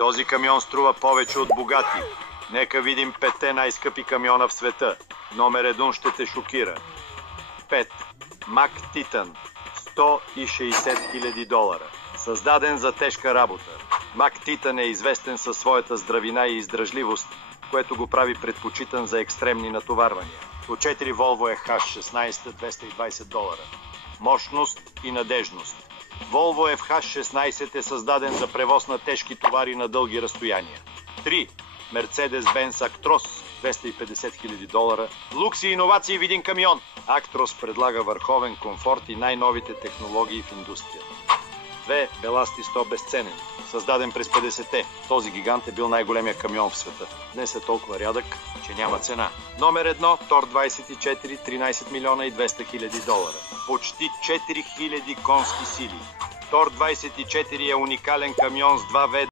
Този камион струва повече от Бугати. Нека видим 5 най-скъпи камиона в света. Номер 1 ще те шокира. 5. Мак Титан. $160 000. Създаден за тежка работа. Мак Титан е известен със своята здравина и издръжливост, което го прави предпочитан за екстремни натоварвания. От 4 Volvo FH16 $220. Мощност и надежност. Volvo FH16 е създаден за превоз на тежки товари на дълги разстояния. 3. Mercedes-Benz Actros, $250 000. Лукс и иновации в един камион. Actros предлага върховен комфорт и най-новите технологии в индустрията. 2. Беласти 100 безценен. Създаден през 50-те, този гигант е бил най-големия камион в света. Днес е толкова рядък, че няма цена. Номер 1, Тор 24, $13 200 000. Почти 4000 конски сили. Тор 24 е уникален камион с 2 В